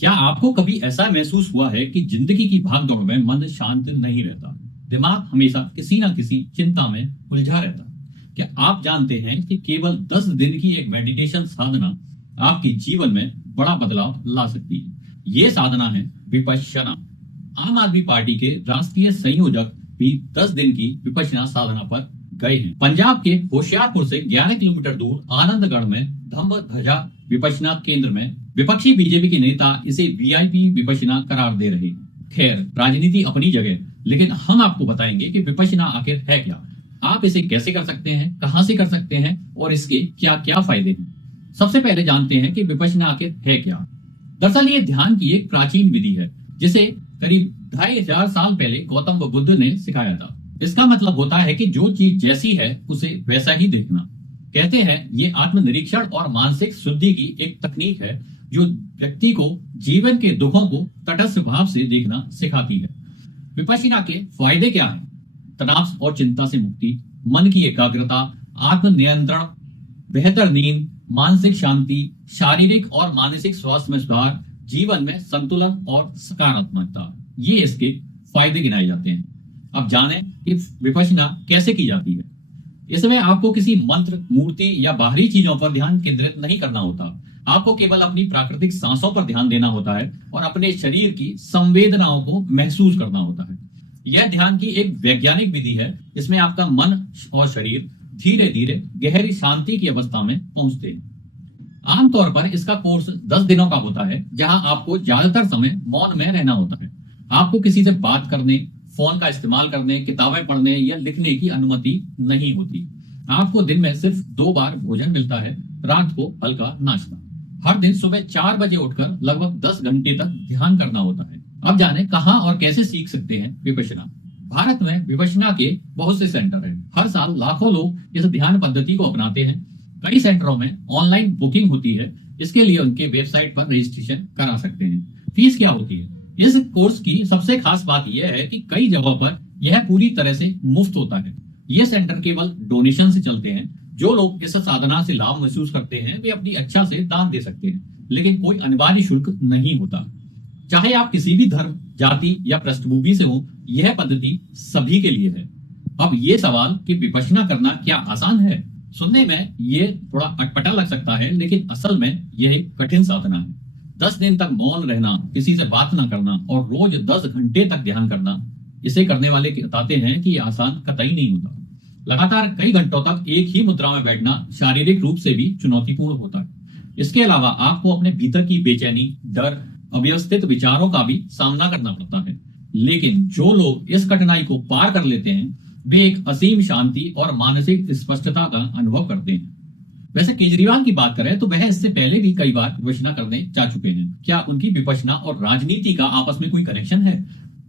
क्या आपको कभी ऐसा महसूस हुआ है कि जिंदगी की भागदौड़ में मन शांत नहीं रहता? दिमाग हमेशा किसी ना किसी चिंता में उलझा रहता। क्या आप जानते हैं कि केवल 10 दिन की एक मेडिटेशन साधना आपके जीवन में बड़ा बदलाव ला सकती है? ये साधना है विपश्यना। आम आदमी पार्टी के राष्ट्रीय संयोजक भी 10 दिन की विपश्यना साधना पर गए हैं। पंजाब के होशियारपुर से 11 किलोमीटर दूर आनंदगढ़ में धम्म ध्वजा विपश्यना केंद्र में विपक्षी बीजेपी के नेता इसे वीआईपी विपश्यना करार दे रहे हैं। खैर, राजनीति अपनी जगह, लेकिन हम आपको बताएंगे कि विपश्यना आखिर है क्या, आप इसे कैसे कर सकते हैं, कहां से कर सकते हैं और इसके क्या क्या फायदे हैं। सबसे पहले जानते हैं कि विपश्यना आखिर है क्या। दरअसल ये ध्यान की एक प्राचीन विधि है जिसे करीब 2500 साल पहले गौतम बुद्ध ने सिखाया था। इसका मतलब होता है कि जो चीज जैसी है उसे वैसा ही देखना। कहते हैं ये आत्मनिरीक्षण और मानसिक शुद्धि की एक तकनीक है जो व्यक्ति को जीवन के दुखों को तटस्थ भाव से देखना सिखाती है। विपश्यना के फायदे क्या हैं? तनाव और चिंता से मुक्ति, मन की एकाग्रता, आत्म नियंत्रण, बेहतर नींद, मानसिक शांति, शारीरिक और मानसिक स्वास्थ्य में सुधार, जीवन में संतुलन और सकारात्मकता, ये इसके फायदे गिनाए जाते हैं। अब जानें कि विपश्यना कैसे की जाती है। इसमें आपको किसी मंत्र, मूर्ति या बाहरी चीजों पर ध्यान केंद्रित नहीं करना होता। आपको केवल अपनी प्राकृतिक सांसों पर ध्यान देना होता है और अपने शरीर की संवेदनाओं को महसूस करना होता है। यह ध्यान की एक वैज्ञानिक विधि है। इसमें आपका मन और शरीर धीरे धीरे गहरी शांति की अवस्था में पहुंचते हैं। आमतौर पर इसका कोर्स 10 दिनों का होता है, जहां आपको ज्यादातर समय मौन में रहना होता है। आपको किसी से बात करने, फोन का इस्तेमाल करने, किताबें पढ़ने या लिखने की अनुमति नहीं होती। आपको दिन में सिर्फ 2 बार भोजन मिलता है, रात को हल्का नाश्ता। हर दिन सुबह 4 बजे उठकर लगभग 10 घंटे तक ध्यान करना होता है। अब जाने कहां और कैसे सीख सकते हैं विपश्यना। भारत में विपश्यना के बहुत से सेंटर हैं। हर साल लाखों लोग इस ध्यान पद्धति को अपनाते हैं। कई सेंटरों में ऑनलाइन बुकिंग होती है। इसके लिए उनके वेबसाइट पर रजिस्ट्रेशन करा सकते हैं। फीस क्या होती है? इस कोर्स की सबसे खास बात यह है कि कई जगहों पर यह पूरी तरह से मुफ्त होता है। ये सेंटर केवल डोनेशन से चलते हैं। जो लोग इस साधना से लाभ महसूस करते हैं वे अपनी इच्छा से दान दे सकते हैं, लेकिन कोई अनिवार्य शुल्क नहीं होता। चाहे आप किसी भी धर्म, जाति या पृष्ठभूमि से हो, यह पद्धति सभी के लिए है। अब ये सवाल कि विपश्यना करना क्या आसान है? सुनने में ये थोड़ा अटपटा लग सकता है, लेकिन असल में यह एक कठिन साधना है। 10 दिन तक मौन रहना, किसी से बात ना करना और रोज 10 घंटे तक ध्यान करना, इसे करने वाले बताते हैं कि यह आसान कतई नहीं होता। लगातार कई घंटों तक एक ही मुद्रा में बैठना शारीरिक रूप से भी चुनौतीपूर्ण होता है। इसके अलावा आपको अपने भीतर की बेचैनी, डर, अव्यवस्थित विचारों का भी सामना करना पड़ता है। लेकिन जो लोग इस कठिनाई को पार कर लेते हैं वे एक असीम शांति और मानसिक स्पष्टता का अनुभव करते हैं। वैसे केजरीवाल की बात करें तो वह इससे पहले भी कई बार विपश्यना करने जा चुके हैं। क्या उनकी विपश्यना और राजनीति का आपस में कोई कनेक्शन है?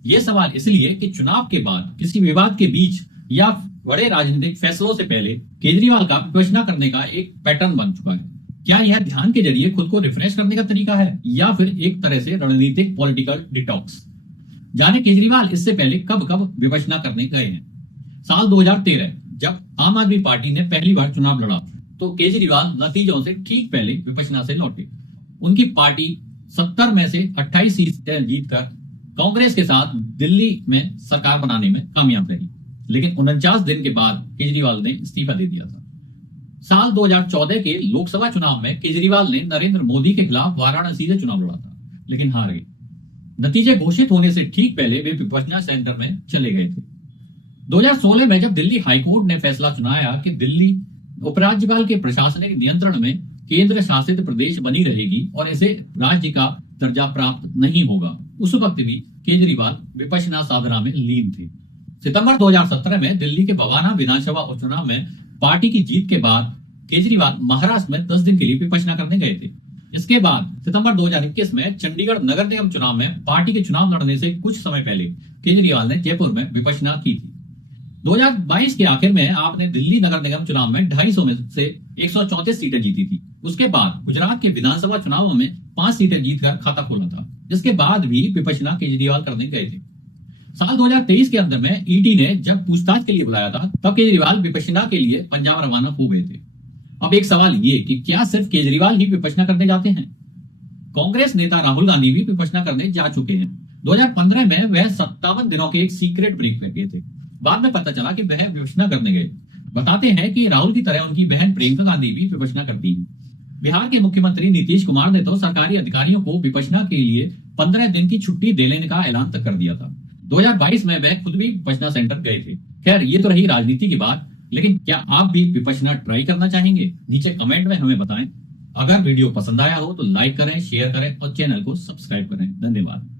ये सवाल इसलिए कि चुनाव के बाद, किसी विवाद के बीच या बड़े राजनीतिक फैसलों से पहले केजरीवाल का विपश्यना करने का एक पैटर्न बन चुका है। क्या यह ध्यान के जरिए खुद को रिफ्रेश करने का तरीका है या फिर एक तरह से रणनीतिक पॉलिटिकल डिटॉक्स? जाने केजरीवाल इससे पहले कब कब विपश्यना करने गए हैं। साल 2013 जब आम आदमी पार्टी ने पहली बार चुनाव लड़ा तो केजरीवाल नतीजों से ठीक पहले विपश्यना से लौटे। उनकी पार्टी 70 में से 28 सीटें जीतकर कांग्रेस के साथ दिल्ली में सरकार बनाने में कामयाब रही, लेकिन 49 दिन के बाद केजरीवाल ने इस्तीफा दे दिया था। साल 2014 के लोकसभा चुनाव में केजरीवाल ने नरेंद्र मोदी के खिलाफ वाराणसी से चुनाव लड़ा था, लेकिन हार गए। नतीजे घोषित होने से ठीक पहले वे विपश्यना सेंटर में चले गए थे। 2016 में जब दिल्ली हाईकोर्ट ने फैसला सुनाया कि दिल्ली उपराज्यपाल के प्रशासनिक नियंत्रण में केंद्र शासित प्रदेश बनी रहेगी और इसे राज्य का दर्जा प्राप्त नहीं होगा, उस वक्त भी केजरीवाल विपश्यना साधना में लीन थे। सितंबर 2017 में दिल्ली के बवाना विधानसभा उपचुनाव में पार्टी की जीत के बाद केजरीवाल महाराष्ट्र में 10 दिन के लिए विपश्यना करने गए थे। इसके बाद सितंबर 2021 में चंडीगढ़ नगर निगम चुनाव में पार्टी के चुनाव लड़ने से कुछ समय पहले केजरीवाल ने जयपुर में विपश्यना की थी। 2022 के आखिर में आपने दिल्ली नगर निगम चुनाव में 250 में से 134 सीटें जीती थी। उसके बाद गुजरात के विधानसभा चुनावों में 5 सीटें जीतकर खाता खोला था। इसके बाद भी विपश्यना केजरीवाल करने गए थे। साल 2023 के अंदर में ईडी ने जब पूछताछ के लिए बुलाया था तब केजरीवाल विपश्यना के लिए पंजाब रवाना हो गए थे। अब एक सवाल ये कि क्या सिर्फ केजरीवाल ही विपश्यना करने जाते हैं? कांग्रेस नेता राहुल गांधी भी विपश्यना करने जा चुके हैं। 2015 में वह 57 दिनों के एक सीक्रेट ब्रेक में गए थे। बाद में पता चला कि वह विपश्यना करने गए। बताते हैं कि राहुल की तरह उनकी बहन प्रियंका गांधी भी विपश्यना करती हैं। बिहार के मुख्यमंत्री नीतीश कुमार ने तो सरकारी अधिकारियों को विपश्यना के लिए 15 दिन की छुट्टी दे लेने का ऐलान तक कर दिया था। 2022 में वह खुद भी विपश्यना सेंटर गए थे। खैर, ये तो रही राजनीति की बात, लेकिन क्या आप भी विपश्यना ट्राई करना चाहेंगे? नीचे कमेंट में हमें बताएं। अगर वीडियो पसंद आया हो तो लाइक करें, शेयर करें और चैनल को सब्सक्राइब करें। धन्यवाद।